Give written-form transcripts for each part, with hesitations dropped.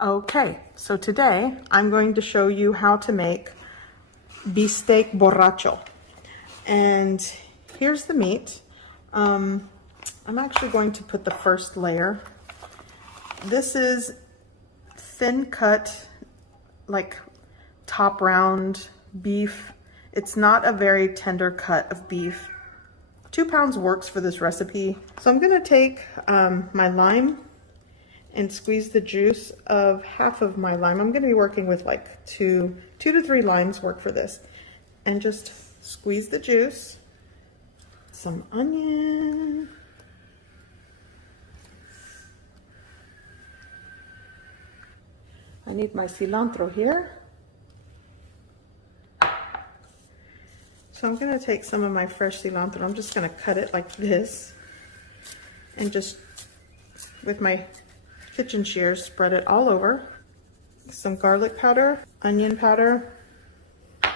Okay, so today I'm going to show you how to make BISTEC borracho. And here's the meat. I'm actually going to put the first layer. This is thin cut, like top round beef. It's not a very tender cut of beef. 2 pounds works for this recipe. So I'm gonna take my lime and squeeze the juice of half of my lime. I'm gonna be working with like two to 3 limes work for this. And just squeeze the juice. Some onion. I need my cilantro here. So I'm gonna take some of my fresh cilantro. I'm just gonna cut it like this and just with my kitchen shears spread it all over. Some garlic powder, onion powder. I'm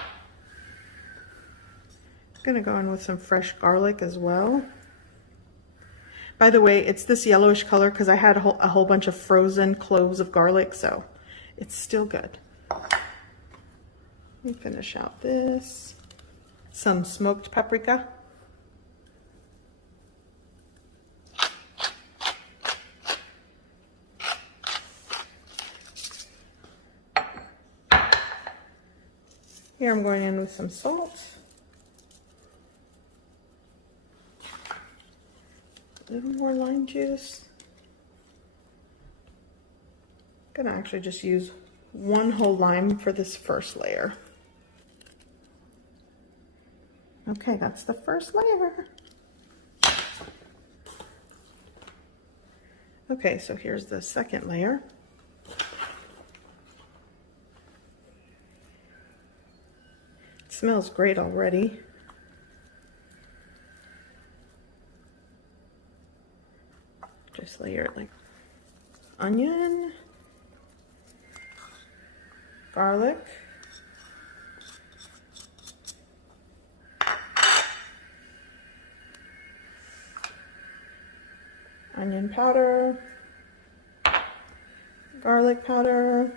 gonna go in with some fresh garlic as well. By the way, it's this yellowish color because I had a whole bunch of frozen cloves of garlic, so it's still good. Let me finish out this. Some smoked paprika. Here I'm going in with some salt. A little more lime juice. I'm gonna actually just use 1 whole lime for this first layer. Okay, that's the first layer. Okay, so here's the second layer. It smells great already. Just layer it like onion, garlic, onion powder, garlic powder,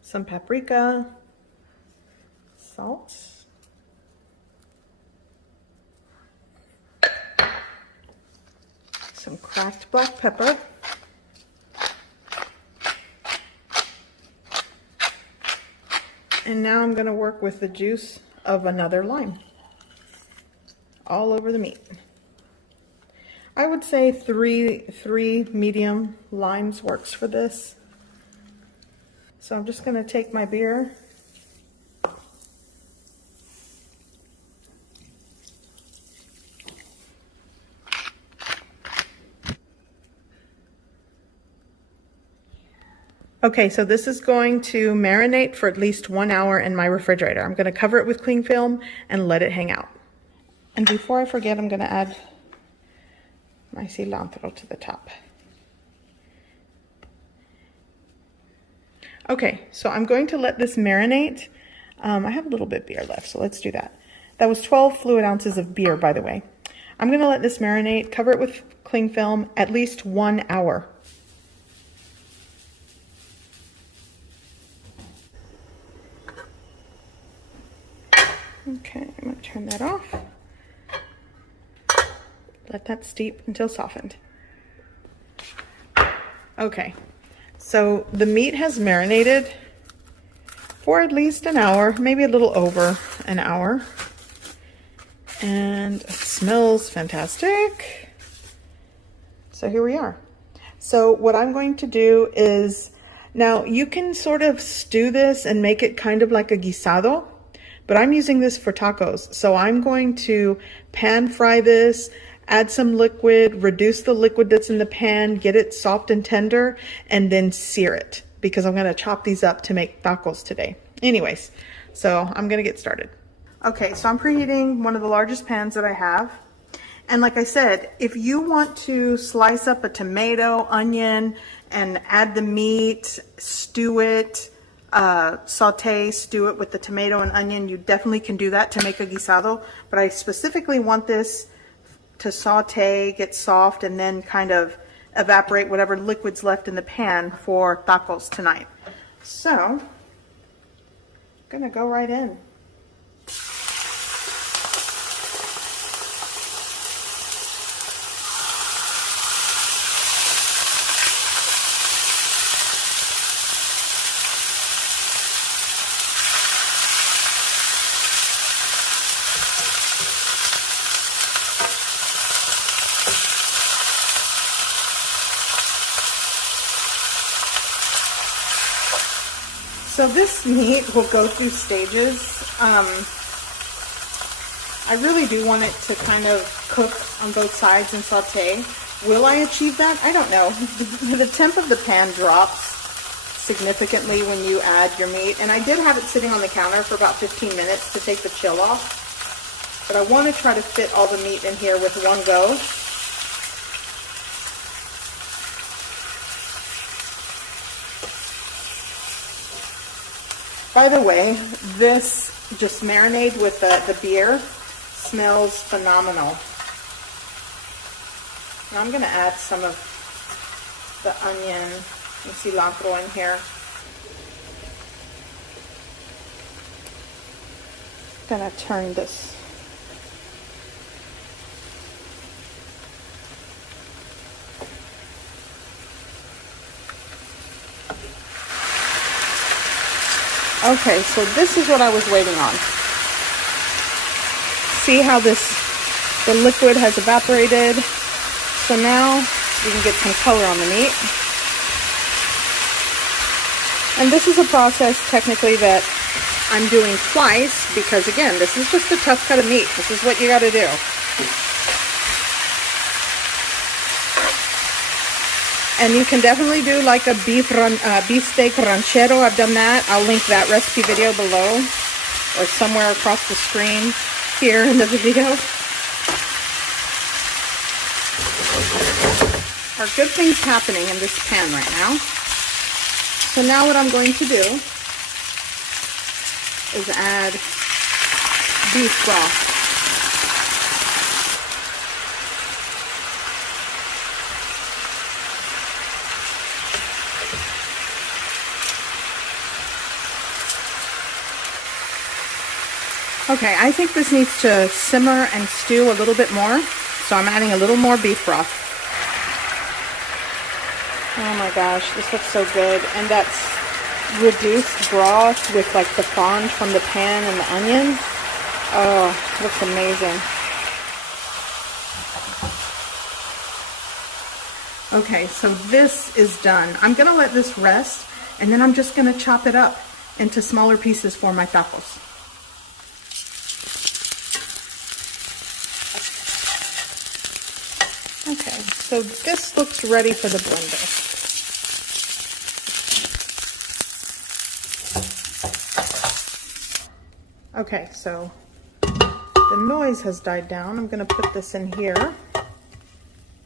some paprika, salt, some cracked black pepper, and now I'm going to work with the juice of another lime all over the meat. I would say three medium limes works for this. So I'm just going to take my beer . Okay, so this is going to marinate for at least 1 hour in my refrigerator. I'm going to cover it with cling film and let it hang out. And before I forget, I'm going to add my cilantro to the top. Okay, so I'm going to let this marinate. I have a little bit of beer left, so let's do that. That was 12 fluid ounces of beer, by the way. I'm going to let this marinate, cover it with cling film, at least 1 hour. Okay, I'm going to turn that off. Let that steep until softened. Okay, so the meat has marinated for at least an hour, maybe a little over an hour. And it smells fantastic. So here we are. So what I'm going to do is, now you can sort of stew this and make it kind of like a guisado, but I'm using this for tacos. So I'm going to pan fry this, add some liquid, reduce the liquid that's in the pan, get it soft and tender, and then sear it because I'm going to chop these up to make tacos today. Anyways, so I'm going to get started. Okay, so I'm preheating one of the largest pans that I have. And like I said, if you want to slice up a tomato, onion, and add the meat, stew it, stew it with the tomato and onion, you definitely can do that to make a guisado. But I specifically want this to saute, get soft, and then kind of evaporate whatever liquid's left in the pan for tacos tonight. So, I'm gonna go right in. So this meat will go through stages. I really do want it to kind of cook on both sides and saute. Will I achieve that? I don't know. The temp of the pan drops significantly when you add your meat. And I did have it sitting on the counter for about 15 minutes to take the chill off. But I want to try to fit all the meat in here with one go. By the way, this just marinade with the beer smells phenomenal. Now I'm going to add some of the onion and cilantro in here. I'm going to turn this. Okay, so this is what I was waiting on. See how the liquid has evaporated? So now we can get some color on the meat. And this is a process technically that I'm doing twice because, again, this is just a tough cut of meat. This is what you got to do. And you can definitely do like a beefsteak ranchero. I've done that. I'll link that recipe video below or somewhere across the screen here in the video. There are good things happening in this pan right now. So now what I'm going to do is add beef broth. Okay, I think this needs to simmer and stew a little bit more, so I'm adding a little more beef broth. Oh my gosh, this looks so good. And that's reduced broth with like the fond from the pan and the onions. Oh, looks amazing. Okay, so this is done. I'm gonna let this rest, and then I'm just gonna chop it up into smaller pieces for my tacos. Okay, so this looks ready for the blender. Okay, so the noise has died down. I'm going to put this in here.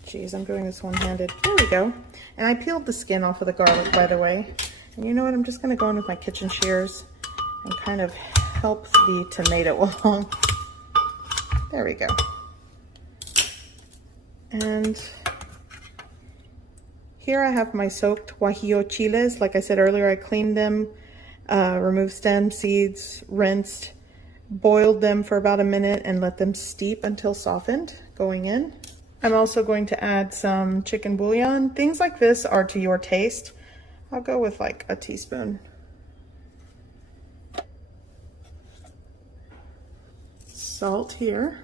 Jeez, I'm doing this one-handed. There we go. And I peeled the skin off of the garlic, by the way. And you know what? I'm just going to go in with my kitchen shears and kind of help the tomato along. There we go. And here I have my soaked guajillo chiles. Like I said earlier, I cleaned them, removed stems, seeds, rinsed, boiled them for about a minute and let them steep until softened going in. I'm also going to add some chicken bouillon. Things like this are to your taste. I'll go with like a teaspoon. Salt here.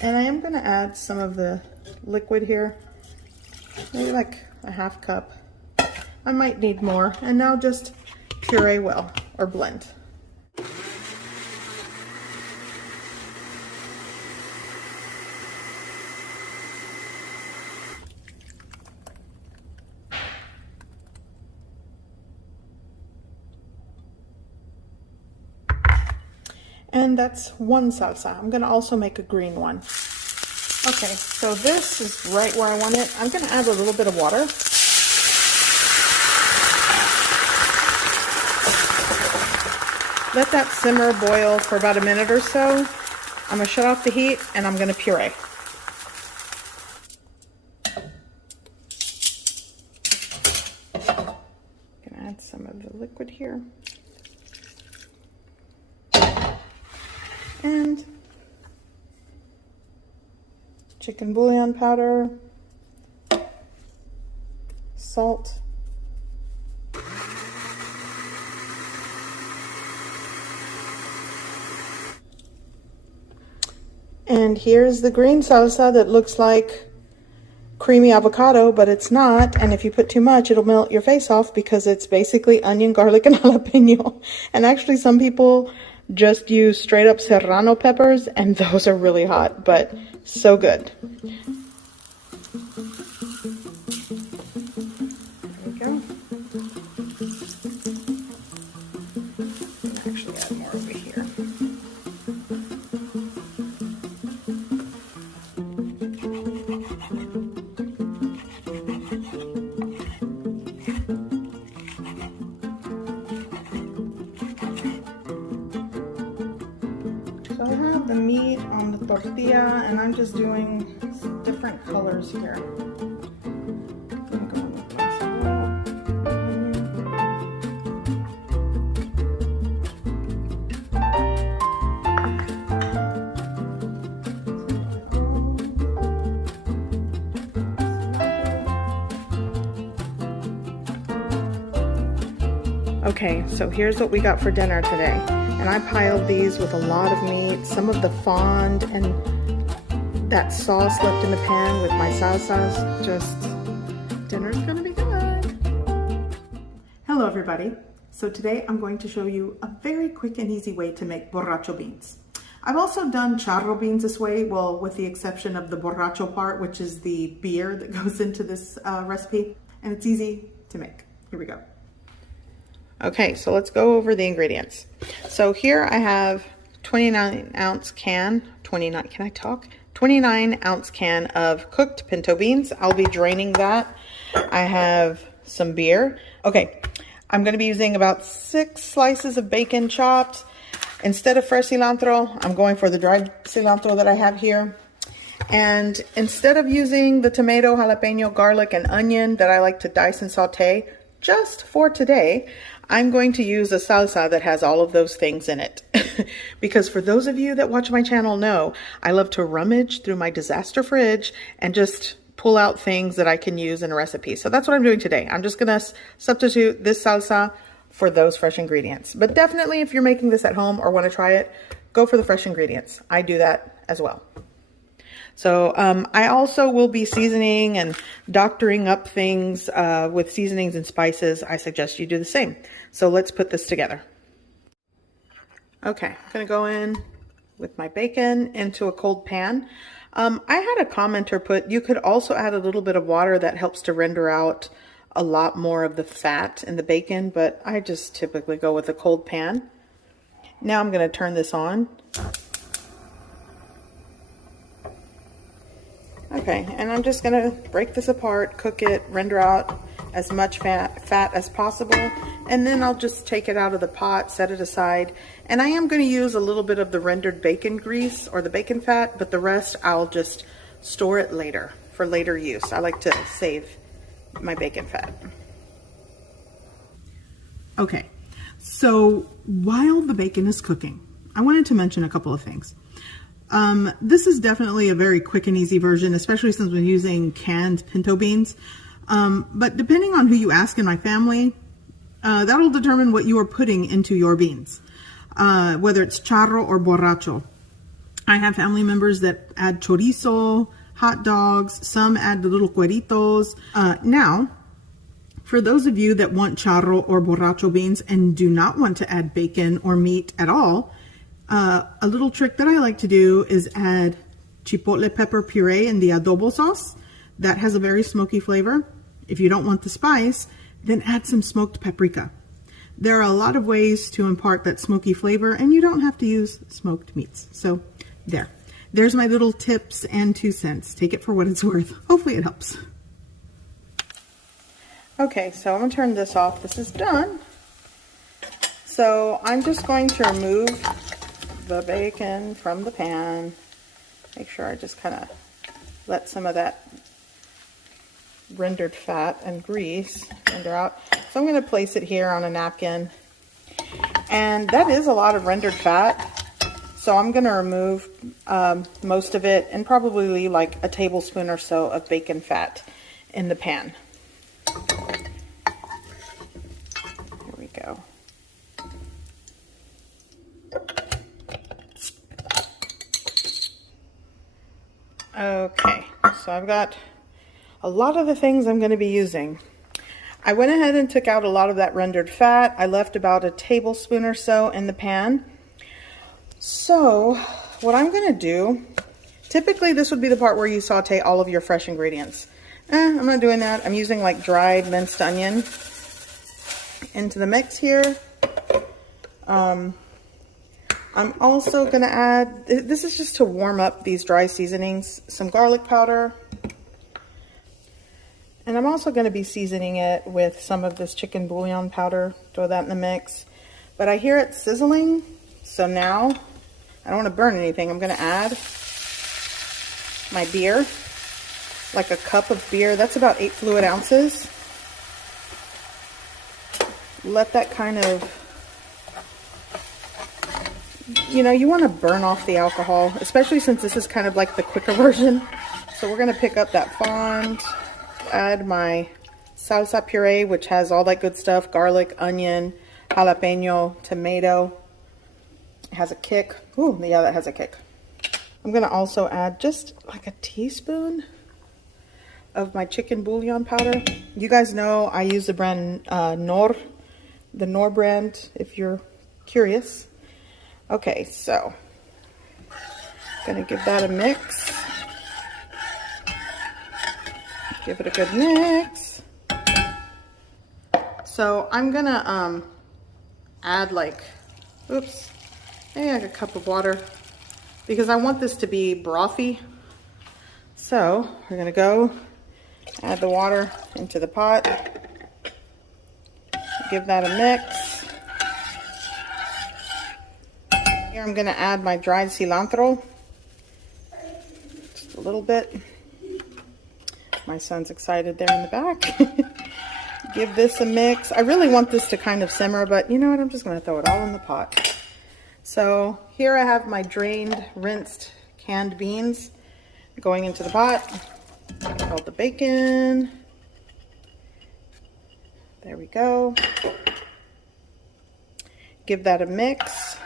And I am going to add some of the liquid here, maybe like a half cup. I might need more. And now just puree well, or blend. And that's one salsa. I'm gonna also make a green one. Okay, so this is right where I want it. I'm gonna add a little bit of water. Let that simmer, boil for about a minute or so. I'm gonna shut off the heat and I'm gonna puree. add some of the liquid here. And chicken bouillon powder, salt, and here's the green salsa that looks like creamy avocado, but it's not. And if you put too much, it'll melt your face off because it's basically onion, garlic, and jalapeno. And actually some people just use straight up serrano peppers, and those are really hot, but so good. There we go. Actually add more over here. So I have the meat on the tortilla, and I'm just doing different colors here. I'm going with my Okay, so here's what we got for dinner today. And I piled these with a lot of meat, some of the fond, and that sauce left in the pan with my salsas. Just, dinner's gonna be good. Hello everybody. So today I'm going to show you a very quick and easy way to make borracho beans. I've also done charro beans this way, well, with the exception of the borracho part, which is the beer that goes into this recipe, and it's easy to make. Here we go. Okay, so let's go over the ingredients. So here I have 29 ounce can of cooked pinto beans. I'll be draining that. I have some beer. Okay, I'm gonna be using about 6 slices of bacon chopped. Instead of fresh cilantro, I'm going for the dried cilantro that I have here. And instead of using the tomato, jalapeno, garlic, and onion that I like to dice and saute, just for today, I'm going to use a salsa that has all of those things in it. Because for those of you that watch my channel know, I love to rummage through my disaster fridge and just pull out things that I can use in a recipe. So that's what I'm doing today. I'm just gonna substitute this salsa for those fresh ingredients. But definitely if you're making this at home or wanna try it, go for the fresh ingredients. I do that as well. So I also will be seasoning and doctoring up things with seasonings and spices. I suggest you do the same. So let's put this together. Okay, I'm gonna go in with my bacon into a cold pan. I had a commenter put, you could also add a little bit of water that helps to render out a lot more of the fat in the bacon, but I just typically go with a cold pan. Now I'm gonna turn this on. Okay, and I'm just gonna break this apart, cook it, render out as much fat as possible, and then I'll just take it out of the pot, set it aside. And I am gonna use a little bit of the rendered bacon grease or the bacon fat, but the rest I'll just store it later for later use. I like to save my bacon fat. Okay, so while the bacon is cooking, I wanted to mention a couple of things. This is definitely a very quick and easy version, especially since we're using canned pinto beans. But depending on who you ask in my family, that'll determine what you are putting into your beans, whether it's charro or borracho. I have family members that add chorizo, hot dogs, some add the little cueritos. Now, for those of you that want charro or borracho beans and do not want to add bacon or meat at all, a little trick that I like to do is add chipotle pepper puree in the adobo sauce. That has a very smoky flavor. If you don't want the spice, then add some smoked paprika. There are a lot of ways to impart that smoky flavor, and you don't have to use smoked meats. So there's my little tips and 2 cents. Take it for what it's worth. Hopefully it helps. Okay, so I'm gonna turn this off. This is done. So I'm just going to remove the bacon from the pan. Make sure I just kind of let some of that rendered fat and grease render out. So I'm going to place it here on a napkin. And that is a lot of rendered fat. So I'm going to remove most of it and probably leave like a tablespoon or so of bacon fat in the pan. Here we go. Okay, so I've got a lot of the things I'm going to be using. I went ahead and took out a lot of that rendered fat. I left about a tablespoon or so in the pan. So what I'm going to do, typically this would be the part where you saute all of your fresh ingredients. I'm not doing that. I'm using like dried minced onion into the mix here. I'm also going to add, this is just to warm up these dry seasonings, some garlic powder. And I'm also going to be seasoning it with some of this chicken bouillon powder. Throw that in the mix. But I hear it sizzling, so now I don't want to burn anything. I'm going to add my beer, like a cup of beer. That's about 8 fluid ounces. Let that kind of, you know, you want to burn off the alcohol, especially since this is kind of like the quicker version. So we're going to pick up that fond, add my salsa puree, which has all that good stuff, garlic, onion, jalapeno, tomato. It has a kick. Ooh, yeah, that has a kick. I'm going to also add just like a teaspoon of my chicken bouillon powder. You guys know I use the brand Knorr, the Knorr brand, if you're curious. Okay, so gonna give that a mix. Give it a good mix. So I'm gonna add like, oops, maybe like a cup of water because I want this to be brothy. So we're gonna go add the water into the pot. Give that a mix. Here I'm gonna add my dried cilantro. Just a little bit. My son's excited there in the back. Give this a mix. I really want this to kind of simmer, but you know what? I'm just going to throw it all in the pot. So here I have my drained, rinsed, canned beans going into the pot. All the bacon. There we go. Give that a mix.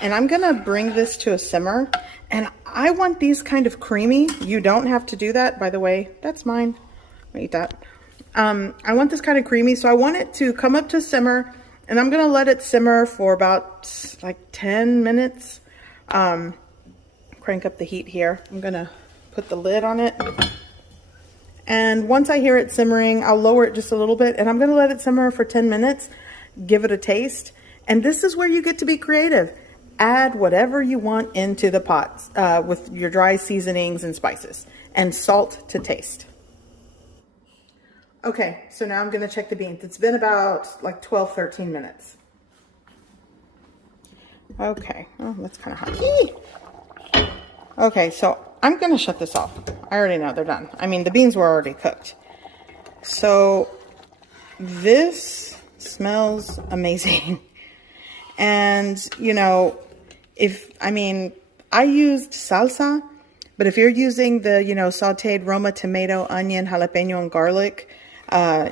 And I'm going to bring this to a simmer. And I want these kind of creamy. You don't have to do that, by the way. That's mine. I'll eat that. I want this kind of creamy, so I want it to come up to simmer, and I'm gonna let it simmer for about like 10 minutes. Crank up the heat here. I'm gonna put the lid on it. And once I hear it simmering, I'll lower it just a little bit, and I'm gonna let it simmer for 10 minutes, give it a taste. And this is where you get to be creative. Add whatever you want into the pot with your dry seasonings and spices, and salt to taste. Okay, so now I'm gonna check the beans. It's been about like 12, 13 minutes. Okay, oh, that's kind of hot. Okay, so I'm gonna shut this off. I already know they're done. I mean, the beans were already cooked. So this smells amazing. And, you know, I used salsa, but if you're using the, you know, sauteed Roma tomato, onion, jalapeno, and garlic,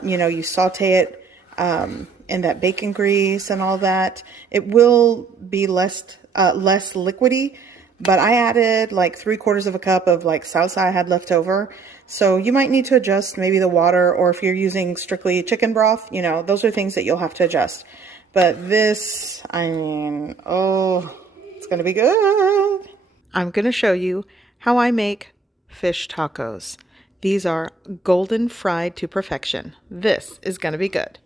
you know, you saute it in that bacon grease and all that, it will be less liquidy. But I added like 3/4 of a cup of like salsa I had left over. So you might need to adjust maybe the water, or if you're using strictly chicken broth, you know, those are things that you'll have to adjust. But this, I mean, oh, it's going to be good. I'm going to show you how I make fish tacos. These are golden fried to perfection. This is going to be good.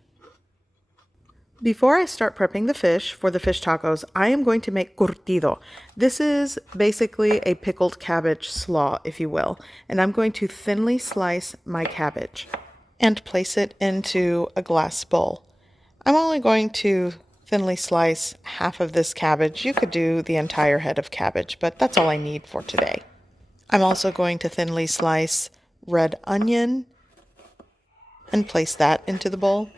Before I start prepping the fish for the fish tacos, I am going to make curtido. This is basically a pickled cabbage slaw, if you will. And I'm going to thinly slice my cabbage and place it into a glass bowl. I'm only going to thinly slice half of this cabbage. You could do the entire head of cabbage, but that's all I need for today. I'm also going to thinly slice red onion and place that into the bowl.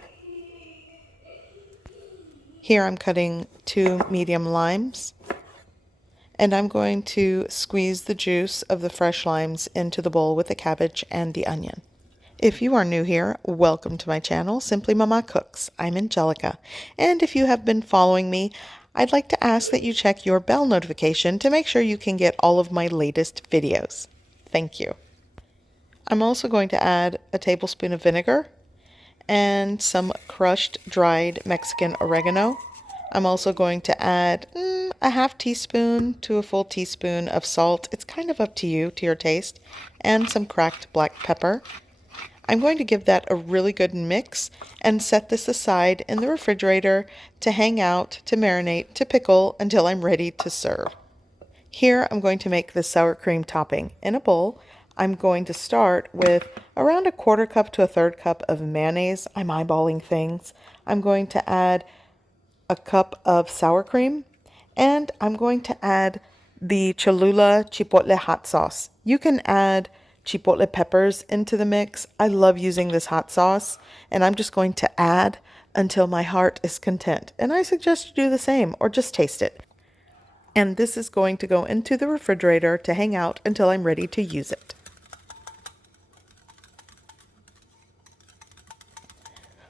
Here I'm cutting 2 medium limes, and I'm going to squeeze the juice of the fresh limes into the bowl with the cabbage and the onion. If you are new here, welcome to my channel, Simply Mama Cooks. I'm Angelica, and if you have been following me, I'd like to ask that you check your bell notification to make sure you can get all of my latest videos. Thank you. I'm also going to add a tablespoon of vinegar and some crushed dried Mexican oregano. I'm also going to add a half teaspoon to a full teaspoon of salt. It's kind of up to you, to your taste, and some cracked black pepper. I'm going to give that a really good mix and set this aside in the refrigerator to hang out, to marinate, to pickle until I'm ready to serve. Here I'm going to make the sour cream topping. In a bowl, I'm going to start with around a 1/4 cup to a 1/3 cup of mayonnaise. I'm eyeballing things. I'm going to add a cup of sour cream, and I'm going to add the Cholula Chipotle hot sauce. You can add Chipotle peppers into the mix. I love using this hot sauce, and I'm just going to add until my heart is content. And I suggest you do the same, or just taste it. And this is going to go into the refrigerator to hang out until I'm ready to use it.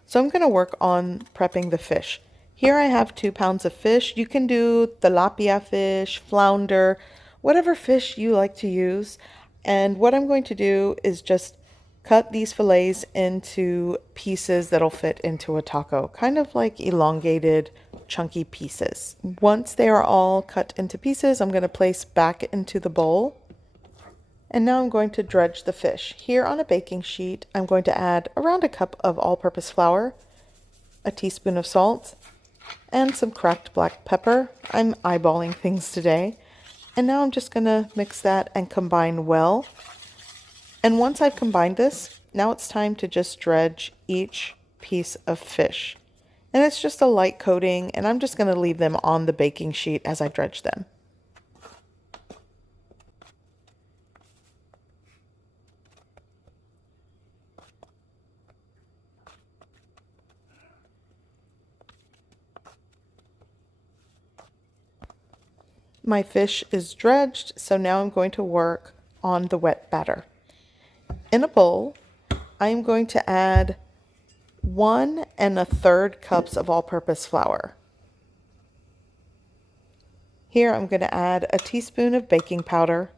So I'm going to work on prepping the fish. Here I have 2 pounds of fish. You can do tilapia fish, flounder, whatever fish you like to use. And what I'm going to do is just cut these fillets into pieces that'll fit into a taco, kind of like elongated, chunky pieces. Once they are all cut into pieces, I'm going to place back into the bowl. And now I'm going to dredge the fish. Here on a baking sheet, I'm going to add around a cup of all-purpose flour, a teaspoon of salt, and some cracked black pepper. I'm eyeballing things today. And now I'm just going to mix that and combine well. And once I've combined this, now it's time to just dredge each piece of fish. And it's just a light coating, and I'm just going to leave them on the baking sheet as I dredge them. My fish is dredged, so now I'm going to work on the wet batter. In a bowl, I'm going to add 1 1/3 cups of all-purpose flour. Here I'm going to add a teaspoon of baking powder.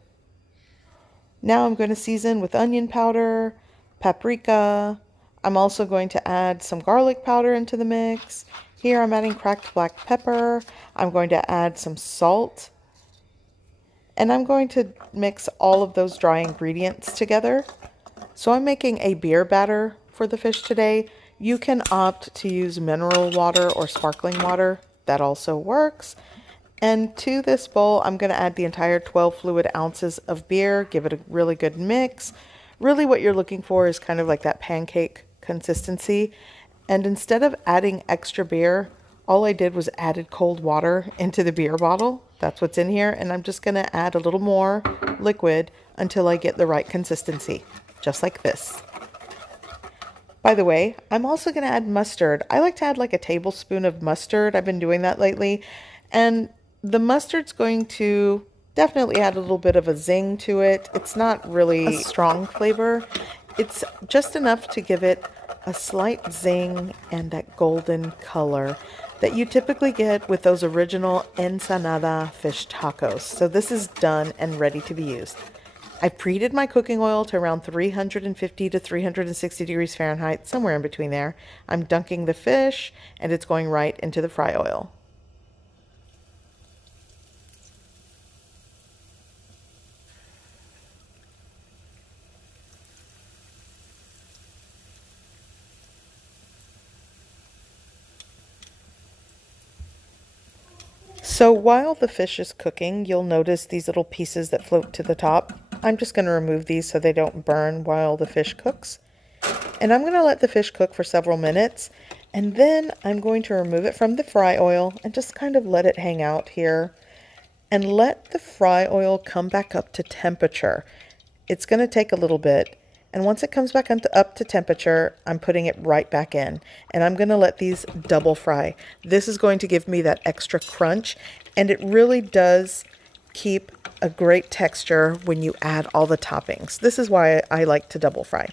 Now I'm going to season with onion powder, paprika. I'm also going to add some garlic powder into the mix. Here I'm adding cracked black pepper. I'm going to add some salt. And I'm going to mix all of those dry ingredients together. So I'm making a beer batter for the fish today. You can opt to use mineral water or sparkling water. That also works. And to this bowl, I'm going to add the entire 12 fluid ounces of beer. Give it a really good mix. Really what you're looking for is kind of like that pancake consistency. And instead of adding extra beer, all I did was added cold water into the beer bottle. That's what's in here. And I'm just going to add a little more liquid until I get the right consistency, just like this. By the way, I'm also going to add mustard. I like to add like a tablespoon of mustard. I've been doing that lately. And the mustard's going to definitely add a little bit of a zing to it. It's not really a strong flavor. It's just enough to give it a slight zing and that golden color that you typically get with those original ensalada fish tacos. So this is done and ready to be used. I've preheated my cooking oil to around 350 to 360 degrees Fahrenheit, somewhere in between there. I'm dunking the fish and it's going right into the fry oil. So while the fish is cooking, you'll notice these little pieces that float to the top. I'm just going to remove these so they don't burn while the fish cooks. And I'm going to let the fish cook for several minutes. And then I'm going to remove it from the fry oil and just kind of let it hang out here. And let the fry oil come back up to temperature. It's going to take a little bit. And once it comes back up to temperature, I'm putting it right back in. And I'm going to let these double fry. This is going to give me that extra crunch. And it really does keep a great texture when you add all the toppings. This is why I like to double fry.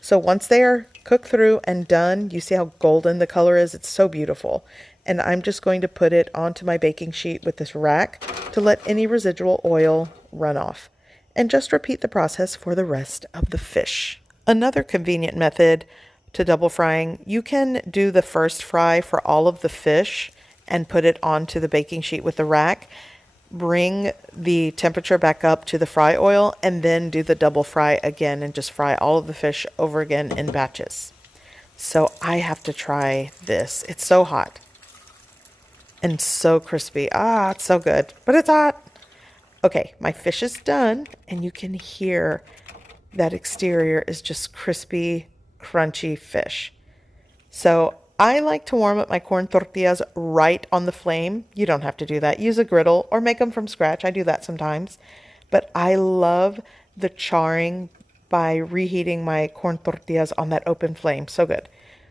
So once they are cooked through and done, you see how golden the color is? It's so beautiful. And I'm just going to put it onto my baking sheet with this rack to let any residual oil run off. And just repeat the process for the rest of the fish. Another convenient method to double frying, you can do the first fry for all of the fish and put it onto the baking sheet with the rack. Bring the temperature back up to the fry oil and then do the double fry again and just fry all of the fish over again in batches. So I have to try this. It's so hot and so crispy. Ah, it's so good, but it's hot. Okay, my fish is done and you can hear that exterior is just crispy, crunchy fish. So I like to warm up my corn tortillas right on the flame. You don't have to do that. Use a griddle or make them from scratch. I do that sometimes. But I love the charring by reheating my corn tortillas on that open flame. So good.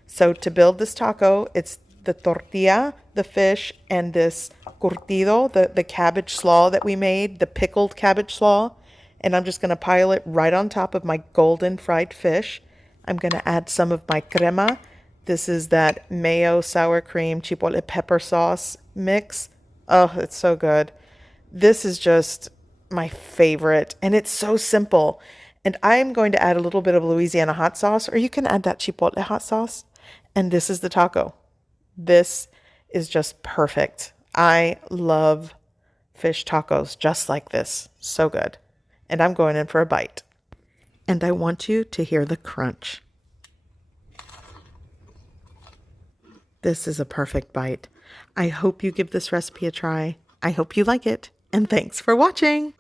So to build this taco, it's the tortilla, the fish, and this curtido, the cabbage slaw that we made, the pickled cabbage slaw. And I'm just going to pile it right on top of my golden fried fish. I'm going to add some of my crema. This is that mayo, sour cream, chipotle pepper sauce mix. Oh, it's so good. This is just my favorite, and it's so simple. And I'm going to add a little bit of Louisiana hot sauce, or you can add that chipotle hot sauce. And this is the taco. This is just perfect. I love fish tacos just like this. So good. And I'm going in for a bite. And I want you to hear the crunch. This is a perfect bite. I hope you give this recipe a try. I hope you like it. And thanks for watching.